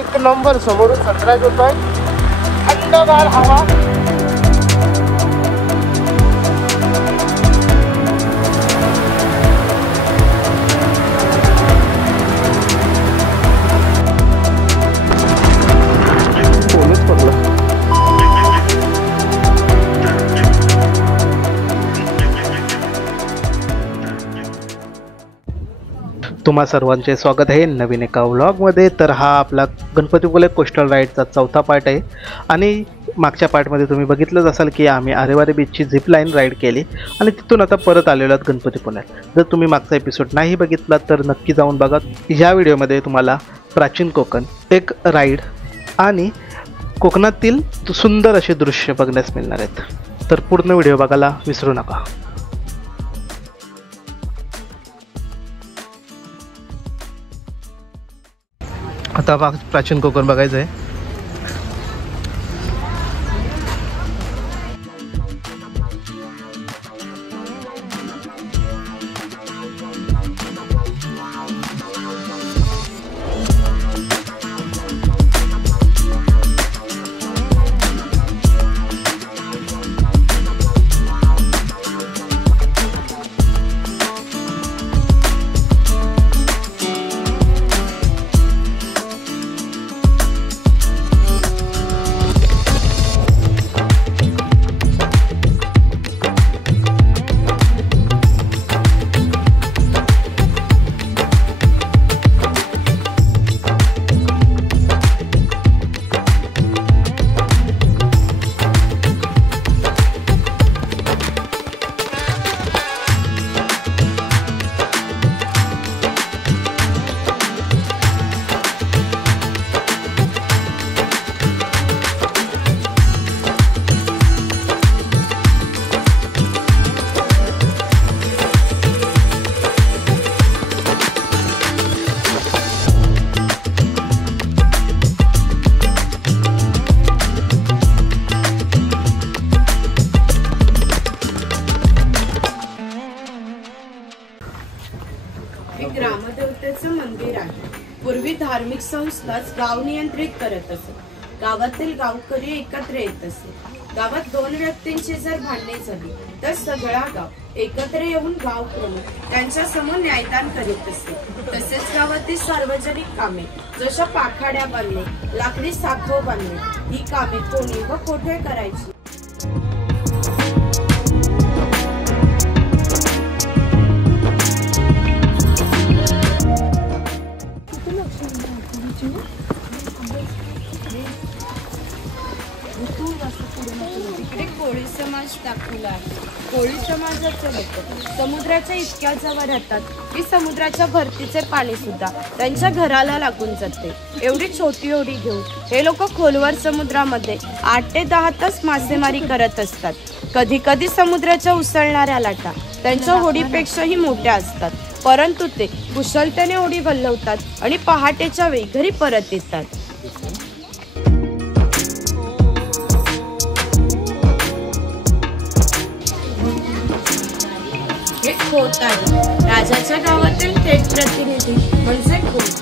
एक नंबर समोरून सनराइज होतोय, थंडगार हवा। तुम्हा सर्वांचे स्वागत आहे नवीन एका व्लॉगमध्ये। तर हा आपला गणपतीपुळे कोस्टल राईडचा चौथा पार्ट आहे आणि मागच्या पार्टमध्ये तुम्ही बघितलंच असाल की आम्ही आरेवारे बीचची झिप लाईन राईड केली आणि तिथून आता परत आलेलो आहोत गणपतीपुळ्यात। जर तुम्ही मागचा एपिसोड नाही बघितला तर नक्की जाऊन बघा। ह्या व्हिडिओमध्ये तुम्हाला प्राचीन कोकण एक राईड आणि कोकणातील सुंदर असे दृश्य बघण्यास मिळणार आहेत, तर पूर्ण व्हिडिओ बघायला विसरू नका। आता प्राचीन कोकण बघायचं आहे। ग्रामदेवतेचं मंदिर आहे। पूर्वी धार्मिक संस्थाच गाव नियंत्रित करत असत। गावातील गावकरी एकत्र येत असत। गावात दोन व्यक्तींची जर भांडणे झाली तर सगळा गाव एकत्र येऊन गाव प्रमुख त्यांच्या समोर न्यायदान करीत असते। तसेच गावातील सार्वजनिक कामे जशा पाखाड्या बांधणे, लाकडी साखो बांधणे ही कामे कोणी व कोठे करायची। कोळी समाज दाखवला आहे। कोळी समाजाचे लोक समुद्राच्या इतक्या जवळ राहतात की समुद्राच्या भरतीचे पाणी सुद्धा त्यांच्या घराला लागून जाते। एवढी छोटी होडी घेऊन हे लोक खोलवर समुद्रामध्ये 8 ते 10 तास मासेमारी करत असतात। कधी कधी समुद्राच्या उसळणाऱ्या लाटा त्यांच्या होडीपेक्षाही मोठ्या असतात, परंतु ते कुशलतेने होडी वल्हवतात आणि पहाटेच्या वेळी घरी परत येतात। हे खोत आहे। राजाच्या गावातील थेट प्रतिनिधी म्हणजे खोत।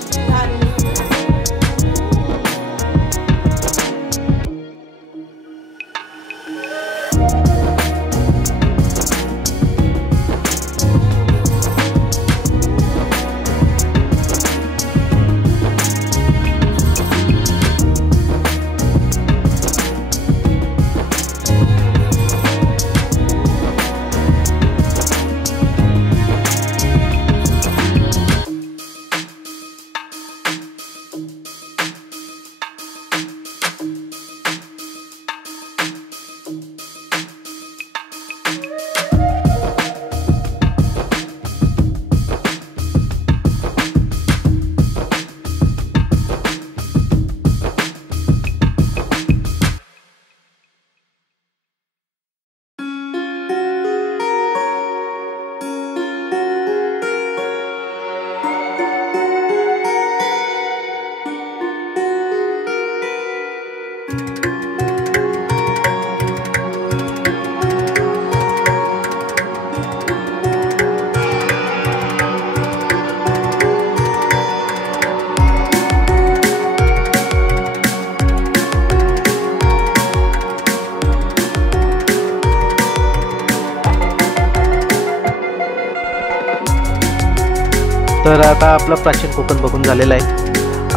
तर आता आपलं प्राचीन कोकण बघून झालेलं आहे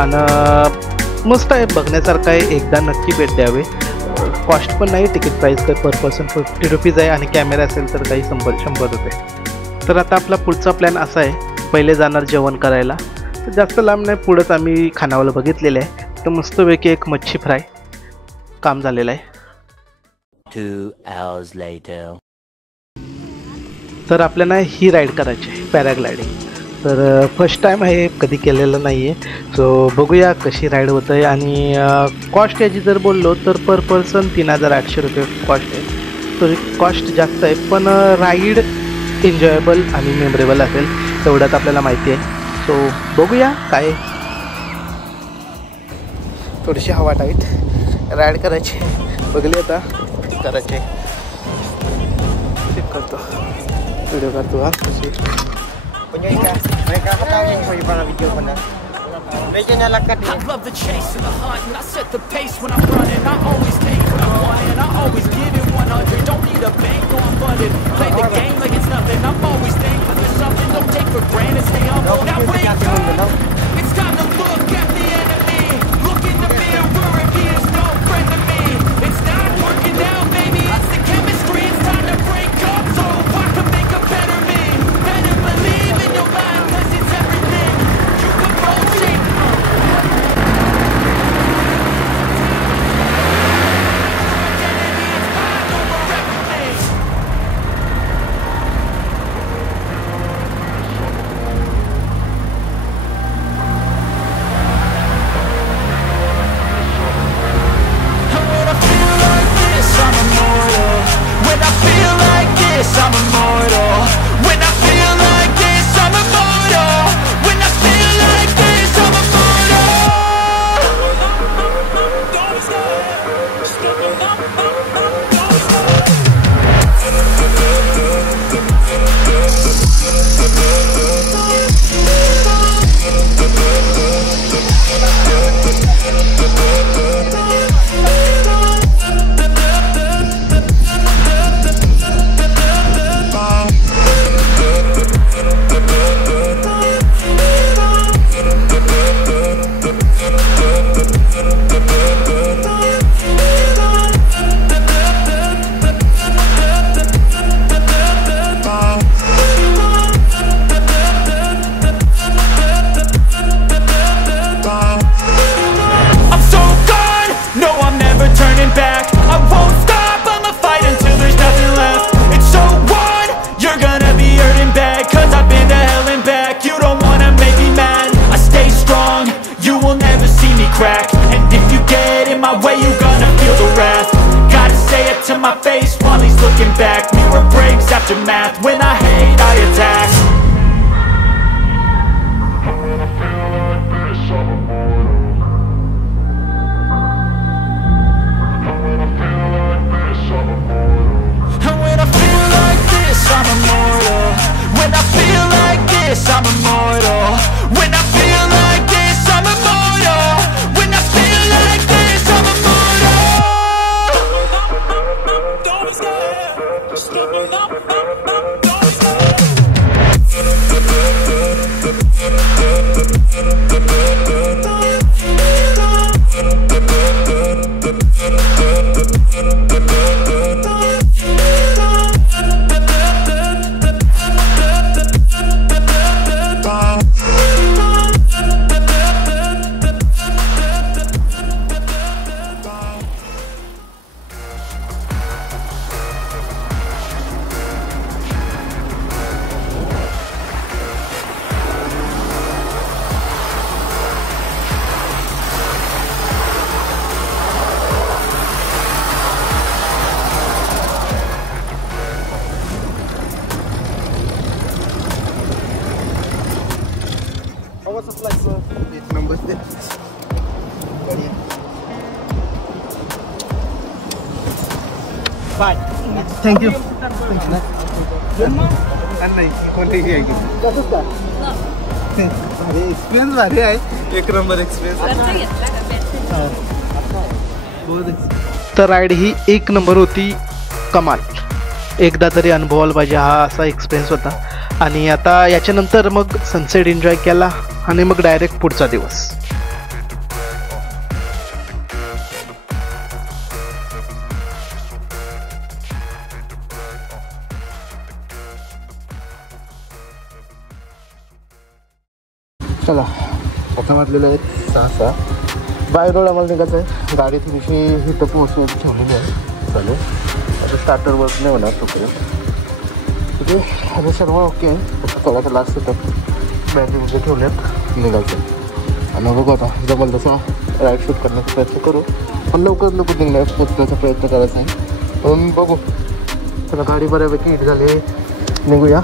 आणि मस्त आहे, बघण्यासारखं आहे, एकदा नक्की भेट द्यावे. कॉस्ट पण नाही, तिकीट प्राईस तर पर पर्सन 50 रुपीज आहे आणि कॅमेरा असेल तर काही 100 रुपये. तर आता आपला पुढचा प्लॅन असा आहे, पहिले जाणार जेवण करायला. तर जास्त लांब नाही, पुढंच आम्ही खानावळ बघितलेलं आहे. तर मस्तपैकी एक मच्छी फ्राय काम झालेलं आहे. 2 hours later. तर आपल्याला ही राईड करायची आहे, पॅराग्लायडिंग. तर फर्स्ट टाईम आहे, कधी केलेलं नाही आहे. सो बघूया कशी राईड होतं आहे. आणि कॉस्ट याची जर बोललो तर पर पर्सन 3800 रुपये कॉस्ट आहे. तर कॉस्ट जास्त आहे, पण राईड एन्जॉयबल आणि मेमरेबल असेल तेवढ्यात आपल्याला माहिती आहे. सो बघूया काय. थोडीशी हवा टाईट राईड करायची, बघली आता करायचे. करतो व्हिडिओ करतो. हा punya ikan. Mereka petangin kau ibarat video benar. Mereka nyalakan I love the chase and the hunt, and I set the pace when I'm running. I always take what I want, and I always give it 100. Don't need a bank, no I'm funded. Play the game like it's nothing. I'm always thankful for something. Don't take for granted, stay humble. Now wake up, it's time to look at the enemy. Look in the mirror if he is no friend to me. It's not working out, baby, it's the chemistry. It's time to break up so I can make a better me. Better believe in your mind, 'cause it's everything. You can both shape. I'm immortal. When I feel like this, I'm immortal. When I feel like this, I'm immortal. Don't my face while he's looking back. Mirror breaks after math. When I hate, I attack. And when I feel like this, I'm immortal. When I feel like this, I'm immortal. When I feel like this, I'm immortal. When I feel like this, I'm immortal. Don't be scared. Just give me up. Don't be scared. एक number से बढ़िया bye thank you नाही कोणतीही आहे की अरे experience भारी आहे एक नंबर एक्सपिरियन्स तर राईड ही एक नंबर होती, कमाल. एकदा तरी अनुभवायला पाहिजे हा असा एक्सपिरियन्स होता. आणि आता याच्यानंतर मग सनसेट एन्जॉय केला आणि मग डायरेक्ट पुढचा दिवस. चला आता वाजलेलं आहे 6:06. बाय रोड आम्हाला निघायचं आहे. गाडी थोडीशी हिथं पोहोचून ठेवलेली आहे. चालेल आता स्टार्टर वर्क नाही होणार तोपर्यंत. ओके आता सर्व ओके आहे. फक्त थोडासा लास्ट होतं बॅटरी वगैरे ठेवल्यात निघायचं. आणि बघू आता जमल तसा राईड शूट करण्याचा प्रयत्न करू. पण लवकरात लवकर निघण्यास पोचण्याचा प्रयत्न करायचा आहे. पण बघू चला गाडी बऱ्यापैकी हिट झाली. निघूया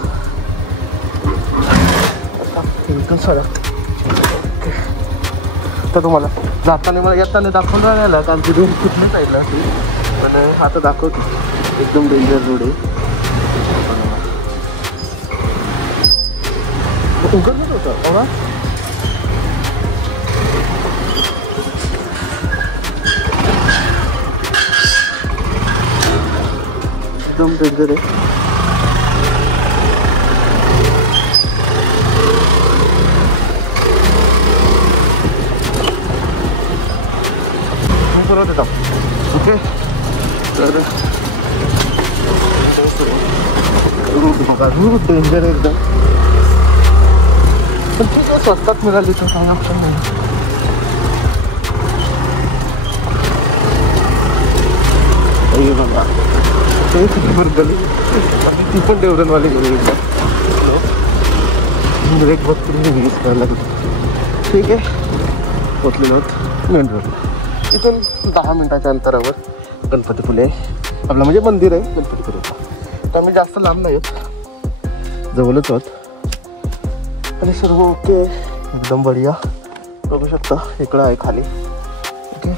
आता सोडा. तर तुम्हाला जाताना मला येताना दाखवून राहिला कारण की रोड कुठल्या साईडला होती. पण आता दाखवतो एकदम डेंजर रोड आहे. उघडच होतं बघा. एकदम डेंजर आहे. परत येतात. ओके तर रूट डेंजर आहे एकदम. पण ठीक आहे स्वस्तात मिळाली तर काही ऑप्शन नाही. बघा ते किती बरगली आणि ती पण डेवरनवाली गेली एकदम. ब्रेक बघ करून रिलीज करायला लागली. ठीक आहे पोचलेलो आहोत मेन रोड. इथून 10 मिनिटाच्या अंतरावर गणपतीपुले आपलं म्हणजे मंदिर आहे गणपतीपुलेचं. तर आम्ही जास्त लांब नाही आहोत जवळच आहोत. आणि सर्व ओके एकदम बढिया. बघू शकता इकडं आहे खाली. ओके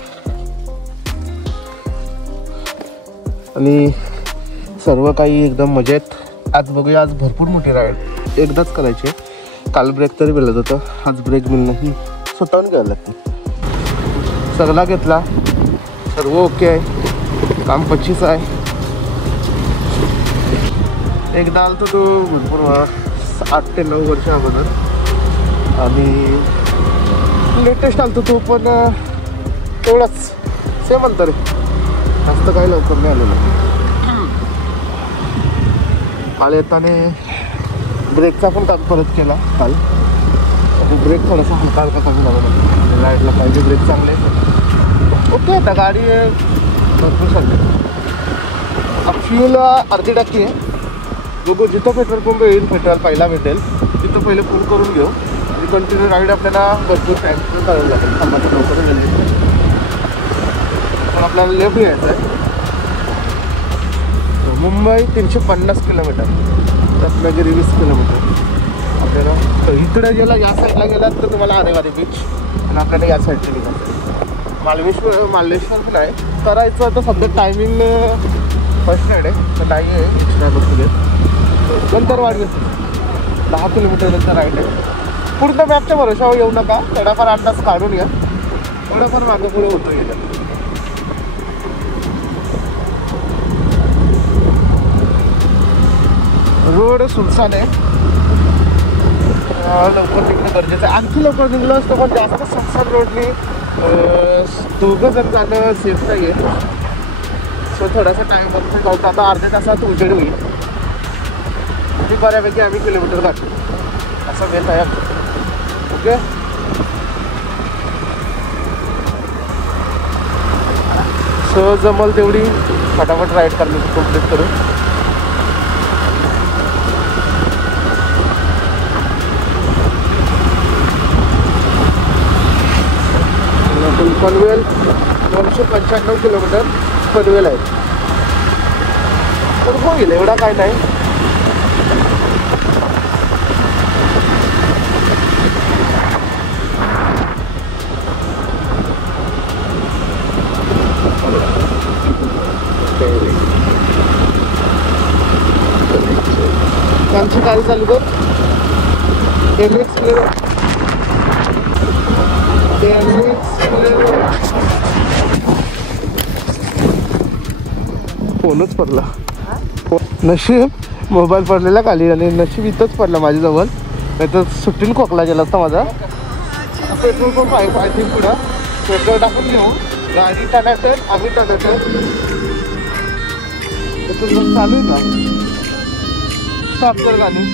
आणि सर्व काही एकदम मजेत. आज बघूया आज भरपूर मोठी राईड एकदाच करायची. काल ब्रेक तरी मिळत होतं. आज ब्रेक मिळणं ही स्वतःहून घ्यायला लागते. सगळा घेतला सर्व ओके आहे. काम 25 आहे. एकदा आलतो तो भरपूर 8 ते 9 वर्ष अगोदर आणि लेटेस्ट आलतो तो पण तेवढाच सेम अंतर आहे. जास्त काही लवकर नाही आलेलं. काल येताना ब्रेकचा पण काम परत केला काल. ब्रेक थोडासा हलका हलका कमी झाला. राईडला पाहिजे ब्रेक चांगले. ओके आता गाडी भरपूर चालते. फ्यूल अर्धी टाकी आहे. बघू जिथं पेट्रोल पंप येईल पेट्रोल पहिला भेटेल तिथं पहिले फुल करून घेऊ. आणि कंटिन्यू राईड आपल्याला भरपूर टाईम करावं लागेल. थांबायचं लवकर गेली पण आपल्याला लेफ्ट घ्यायचं आहे. मुंबई 350 किलोमीटर. रत्नागिरी 20 किलोमीटर. आपल्याला इकडे गेला या साईडला गेलात तर तुम्हाला आरेवारी बीच आणि आपल्याला या साईडला निघायचं. मार्लेश्वर पण आहे करायचं. आता सध्या टायमिंग फर्स्ट राईड आहे तर नाही आहे एक्स्ट्रा बसले. नंतर वाढवेल 10 किलोमीटरनंतर राईड आहे. पूर्ण मॅपच्या भरोशावर येऊ नका. थोडाफार अंदाज काढून घ्या. थोडाफार मागं पुढे होतं गेलं. रोड सुनसान आहे. लवकर निघणं गरजेचं आहे. आणखी लवकर निघलं असतं पण जास्त सुनसान रोडनी 2 जण जाणं सेफ नाही आहे. सो थोडासा टाईम बघतो जाऊ. आता अर्ध्या तासात उजेड होईल. ती बऱ्यापैकी आम्ही किलोमीटर गाठलो असं बेत आहे. ओके सो जमल तेवढी फटाफट राईड करण्याची कंप्लीट करू. पनवेल 295 किलोमीटर पनवेल आहे. तर होईल एवढा काय नाही. त्यांची गाडी चालू कर. फोनच पडला. नशीब मोबाईल पडलेला खाली आणि नशीब इथंच पडला माझ्याजवळ, नाही तर सुट्टीन खोकला गेला असता माझा. पेट्रोल पंप आहे आय थिंक पुढं, पेट्रोल टाकून घेऊ. गाडी टाकायचं, आम्ही टाकायचं. पेट्रोल चालू आहे का? स्टॉप कर गाडी.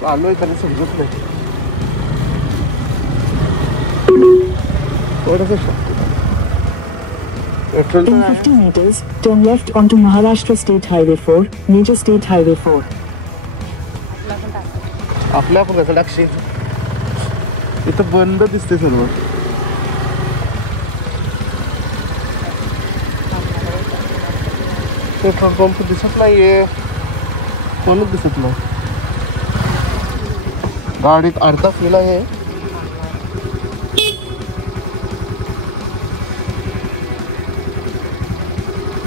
चालू आहे त्याला समजत नाही. थोडंसं petrol. In 50 meters, turn left onto Maharashtra State Highway 4, Major State Highway 4. आपल्या पण कसं टाकशील? इथं बंद दिसते सर्व. पेट्रोल पंप दिसत नाहीये, कोणच दिसत नाही. गाडीत अर्धा फुल आहे.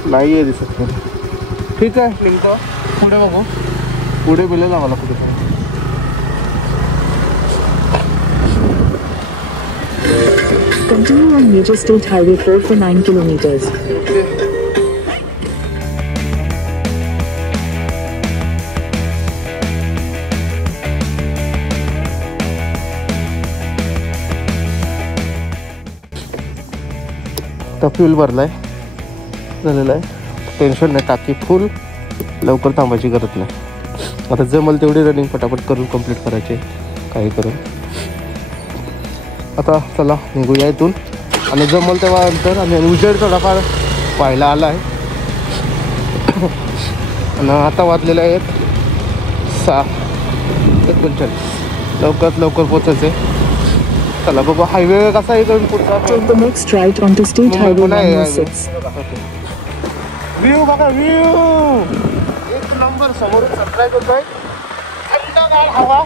नाहीये दिसत नाही. ठीक आहे, निघतो पुढे बघू. पुढे बिलेल आम्हाला कुठे. Continue on Major State Highway 4 for 9 kilometers. आता फ्यूल भरलाय, झालेला आहे. टेन्शन नाही, टाकी फुल. लवकर थांबायची गरज नाही. आता जमल तेवढी रनिंग पटापट करून कंप्लीट करायचे, काही करून. आता चला निघूया इथून. आणि जमल तेव्हा नंतर. आणि उजेड थोडाफार व्हायला आला आहे. आणि आता वाजलेले आहेत 6:39. लवकरात लवकर पोचायचे. चला बघू हायवे कसा आहे इथून पुढचा. Take the next right onto State Highway 106. View बघा, व्ह्यू एक नंबर. समोर सनराईज होतोय, थंडगार हवा.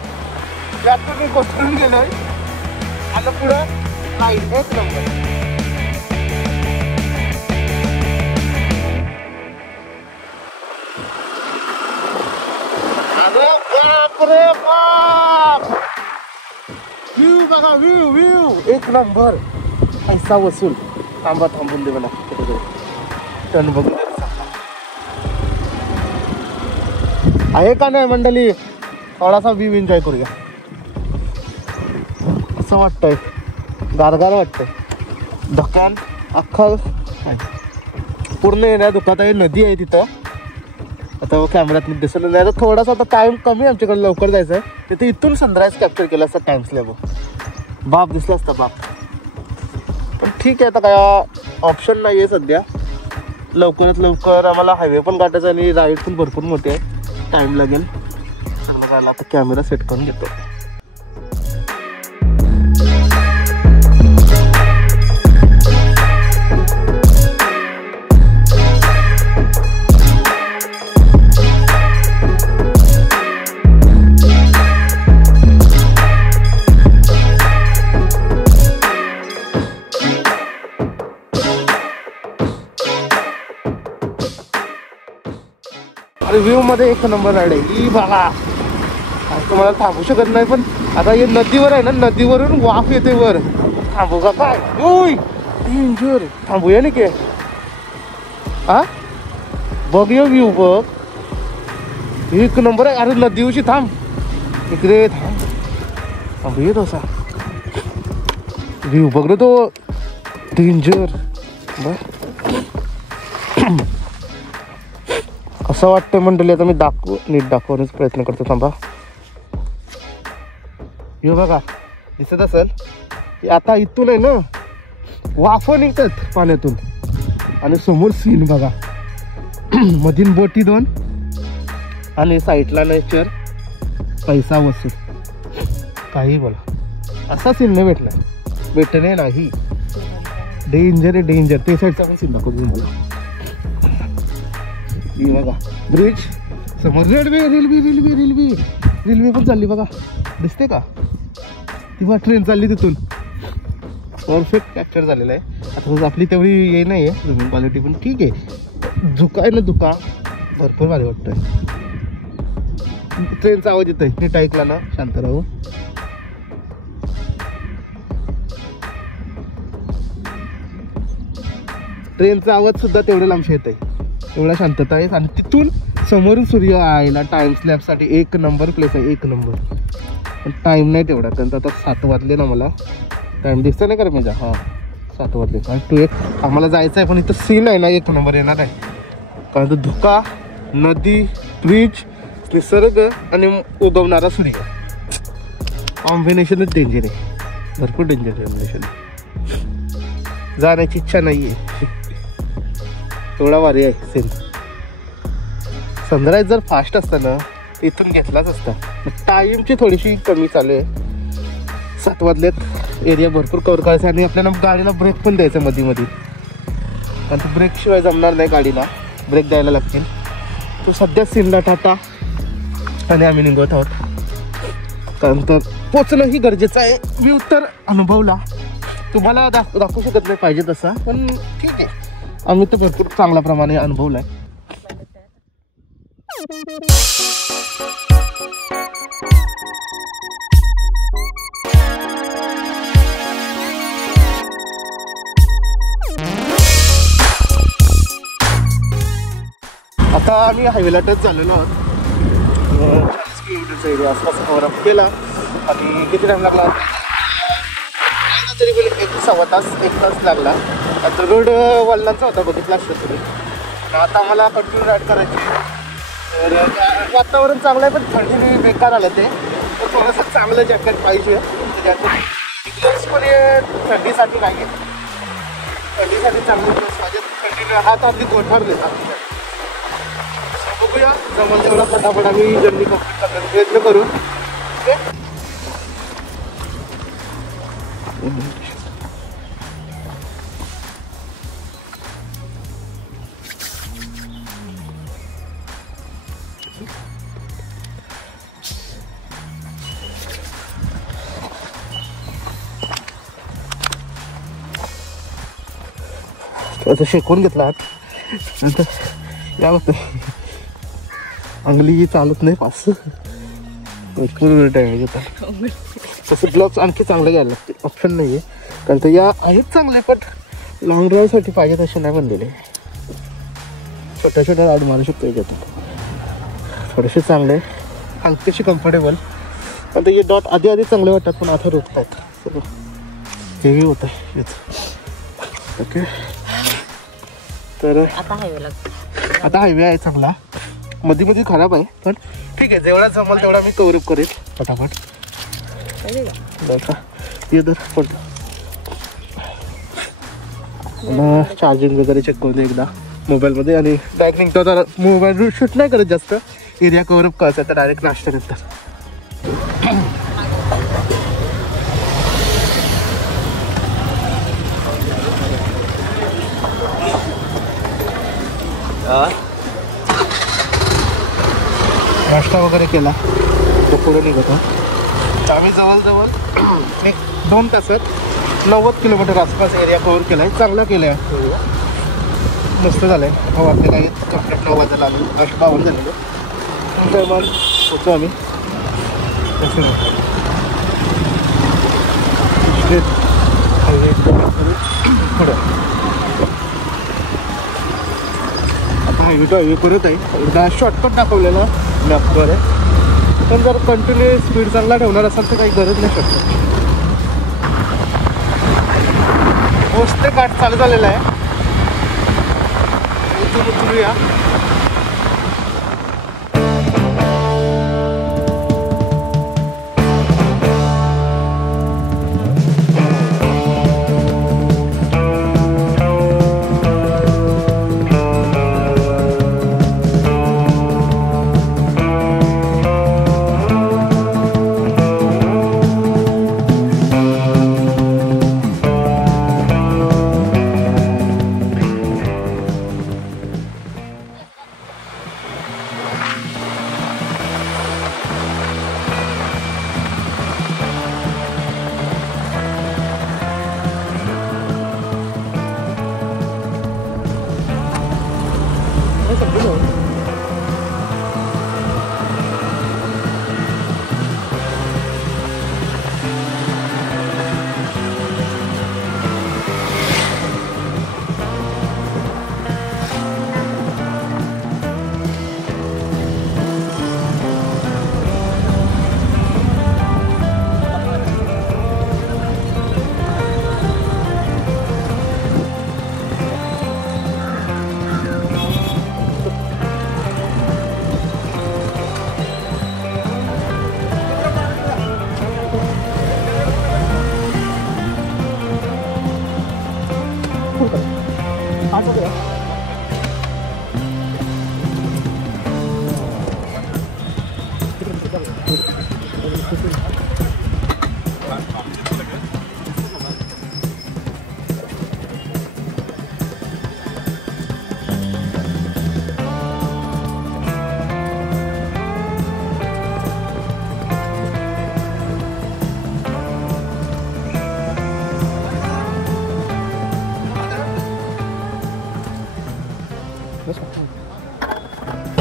त्यातून मी कोसळून गेलोय. आता पुढं लाईट एक नंबर. अरे बाप रे बाप. व्ह्यू बघा, व्ह्यू व्ह्यू एक नंबर. पैसा वसूल. थांबून दे मला टन बघून आहे का नाही मंडळी. थोडासा व्ह्यू एन्जॉय करूया. असं वाटतंय, गारगार वाटतंय. धक्यान अख्खा पूर्ण येण्या दुखात आहे. नदी आहे तिथं. आता कॅमेऱ्यात दिसत नाही तर थोडासा आता टाइम कमी आमच्याकडे, लवकर जायचं आहे. तिथे इथून सनराईज कॅप्चर केला असता टाइम स्लॅब. बाप दिसला असता बाप. पण ठीक आहे, आता काय ऑप्शन नाही आहे सध्या. लवकरात लवकर आम्हाला हायवे पण गाठायचा आणि राईड पण भरपूर मोठी आहे. टाईम लागेल. चांगलं झालं. आता कॅमेरा सेट करून घेतो. अरे व्ह्यू मध्ये एक नंबर राईड आहे ही बघा. तुम्हाला थांबू शकत नाही. पण आता हे नदीवर आहे ना, नदीवरून वाफ येते वर. थांबू का काय? डेंजर. थांबूया नाही के. हा बघ व्ह्यू बघ, एक नंबर आहे. अरे नदीवशी थांब, इकडे थांब. थांबूया तसा. व्ह्यू बघ रे तो, डेंजर. बर असं वाटतं मंडळी. आता मी नीट दाखवण्याचा प्रयत्न करतो. थांबा. हे बघा दिसत असेल. आता इथून आहे ना वाफ निघतात पाण्यातून. आणि समोर सीन बघा. मधीन बोटी 2 आणि साईडला नेचर. पैसा वसूल. काही बोला, असा सीन नाही भेटणे नाही. डेंजर आहे डेंजर. ते साईडचा पण सीन दाखवतो तुम्हाला. बघा ब्रिज समोर. रेल्वे पण चालली बघा. दिसते का? तेव्हा ट्रेन चालली तिथून. परफेक्ट कॅप्चर झालेलं आहे. आता आपली तेवढी हे नाही आहे झुमिंग क्वालिटी, पण ठीक आहे. झुकाय ना धुका भरपूर भारी वाटतोय. ट्रेनचा आवाज येतोय, नीट ऐकला ना, शांत राहू. ट्रेनचा आवाज सुद्धा तेवढं लांबशी येत आहे. एवढा शांतता आहे. आणि तिथून समोरून सूर्य आयला टाइम स्लॅबसाठी एक नंबर प्लेस आहे, एक नंबर. पण टाईम नाही तेवढा, कारण आता 7 वाजले ना. मला टाईम दिसतं नाही का माझा? हां 7 वाजले. कारण तू एक आम्हाला जायचं आहे, पण इथं सीन आहे ना एक नंबर येणार आहे. कारण तो धुका, नदी, ब्रिज, निसर्ग आणि उगवणारा सूर्य, कॉम्बिनेशनच डेंजर आहे, भरपूर डेंजर आहे कॉम्बिनेशन. जाण्याची इच्छा नाही आहे, एवढा भारी आहे सीन. सनराईज जर फास्ट असता ना इथून घेतलाच असता. टाईमची थोडीशी कमी चालू आहे. 7 वाजलेत, एरिया भरपूर कव्हर करायचा आणि आपल्याला गाडीला ब्रेक पण द्यायचा मध्ये मध्ये, कारण तो ब्रेक शिवाय जमणार नाही, गाडीला ब्रेक द्यायला लागतील. तो सध्या सीनला टाटा आणि आम्ही निघत आहोत, कारण तर पोचणंही गरजेचं आहे. व्ह्यू तर अनुभवला, तुम्हाला दाखवू शकत नाही पाहिजे तसा, पण ठीक आहे, आम्ही तर भरपूर चांगल्या प्रमाणे अनुभवला आहे. आता आम्ही हायवेला टच झालेलो आहोत. 40 किलोमीटरचा एरिया आसपास कव्हर अप केला. आणि किती टाईम लागला तरी पण 1-1.25 तास, 1 तास लागला. आता रोड वडिलांचा होता, बघितला असतं तुम्ही. आता मला कंटिन्यू राईड करायची. तर वातावरण चांगलं आहे, पण थंडीने बेकार आलं ते. तर थोडंसं चांगलं जॅकेट पाहिजे. ग्लोव्स पण थंडीसाठी नाही आहे, थंडीसाठी चांगले ग्लोव्स पाहिजे. थंडीने हात अगदी गोठार देतात. बघूया जमल तेवढा फटाफट आम्ही जर्नी कंप्लीट करण्याचा प्रयत्न करू. असं शेकून घेतला आत नंतर या बघतो अंगली चालत नाही पास भरपूर टाइम घेतात. तसं ग्लोव्स आणखी चांगले घ्यायला लागते, ऑप्शन नाही आहे. कारण तर या आहेत चांगले, पण लॉंग ड्राईव्हसाठी पाहिजे तसे नाही बनलेले. छोट्या छोट्या राईड मारू शकतो घेतात, थोडेसे चांगले, हलकेशी कम्फर्टेबल. पण ते डॉट आधी चांगले वाटतात, पण आता रोखत आहेत, हेवी होत आहे. ओके, तर आता हायवे आहे चांगला, मध्ये मध्ये खराब आहे, पण ठीक आहे, जेवढा जमल तेवढा मी कव्हरअप करेल फटाफट. ये तर पडतो चार्जिंग वगैरे चेक करून एकदा मोबाईलमध्ये. आणि डायरेक्ट निघतो, तर मोबाईल शूट नाही करत जास्त, एरिया कव्हरअप करायचं तर डायरेक्ट नाश्त्यानंतर. नाश्ता वगैरे केला तो पुढे निघतो. आम्ही जवळजवळ 1-2 तासात 90 किलोमीटर आसपास एरिया कव्हर केला आहे. चांगला केला आहे, मस्त झालं आहे. हो वाटते काही कंप्लीट 9 वाजायला आलो, 8:52 झालेलो. नंतर मग होतो आम्ही पुढे. आता हायवे टू हायवे परत आहे. एकदा शॉर्टकट दाखवलेला मॅपवर आहे, पण जर कंटिन्यू स्पीड चांगला ठेवणार असाल तर काही गरज नाही शॉर्टकट. पोस्ट काट चालू झालेला आहे, उचलूया.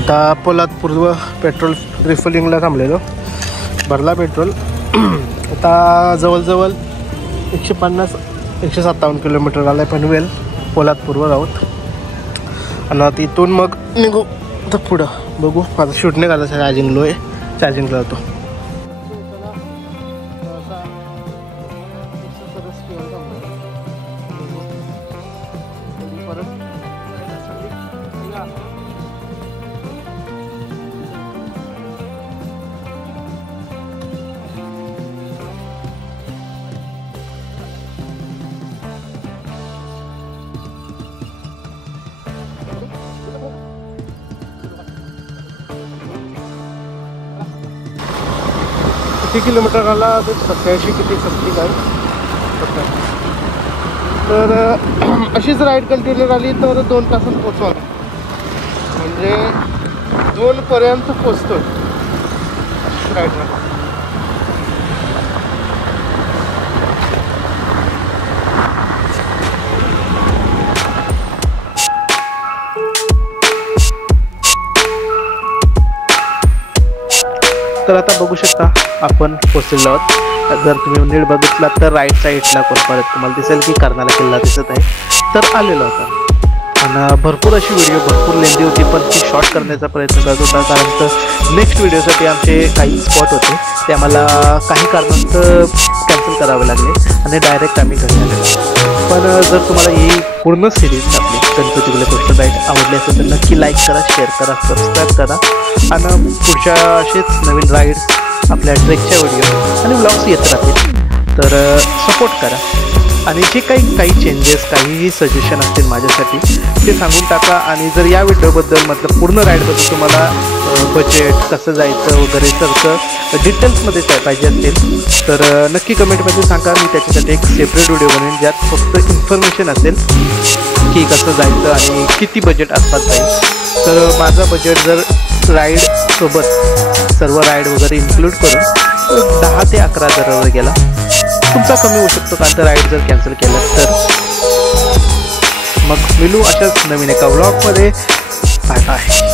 आता पोलादपूर पेट्रोल रिफिलिंगला थांबलेलो, भरला पेट्रोल. आता जवळजवळ 150-157 किलोमीटर आला आहे पनवेल पोलादपूरवर आहोत. आणि आता इथून मग निघू तर पुढं बघू. माझं शूट नाही घालायचं, चार्जिंग लो आहे, चार्जिंग लावतो. किती किलोमीटर आला? 87 किती समथिंग आहे. तर अशीच राईड कंटिन्यू आली तर 2 तासात पोचवा, म्हणजे 2पर्यंत पोचतो राईडला. तर आता बघू शकता आपण पोचलेलो आहोत. जर तुम्ही नीट बघितला तर राईट साईडला परत तुम्हाला दिसेल की कर्नाला किल्ला दिसत आहे. तर आलेलो होता आणि भरपूर अशी व्हिडिओ भरपूर लेंदी होती, पण ती शॉर्ट करण्याचा प्रयत्न करत होता, कारण तर नेक्स्ट व्हिडिओसाठी आमचे काही स्पॉट होते ते आम्हाला काही कारणास्तव कॅन्सल करावे लागले आणि डायरेक्ट आम्ही घरी आलेलो. पण जर तुम्हाला ही पूर्ण सिरीज आपली गणपतीपुळे कोस्टल राईड आवडली असेल तर नक्की लाईक करा, शेअर करा, सबस्क्राईब करा आणि पुढच्या असेच नवीन राईड्स, आपल्या ट्रेकच्या व्हिडिओ आणि व्लॉग्स येत राहतील. तर सपोर्ट करा आणि जे काही चेंजेस, काहीही सजेशन असतील माझ्यासाठी ते सांगून टाका. आणि जर या व्हिडिओबद्दल मतलब पूर्ण राईडबद्दल तुम्हाला बजेट कसं जायचं वगैरे सारखं डिटेल्समध्ये काय पाहिजे असेल तर नक्की कमेंटमध्ये सांगा. मी त्याच्यासाठी एक सेपरेट व्हिडिओ बनवेन ज्यात फक्त इन्फॉर्मेशन असेल की कसं जायचं आणि किती बजेट आसपास जाईल. तर माझा बजेट जर राईडसोबत सर्व राईड वगैरे इन्क्लूड करून 10 ते 11 हजारावर गेला. तुमचा कमी होऊ शकतो कारण तर राईड जर कॅन्सल केलं तर. मग मिळू अशाच नवीन एका व्लॉगमध्ये. Bye bye.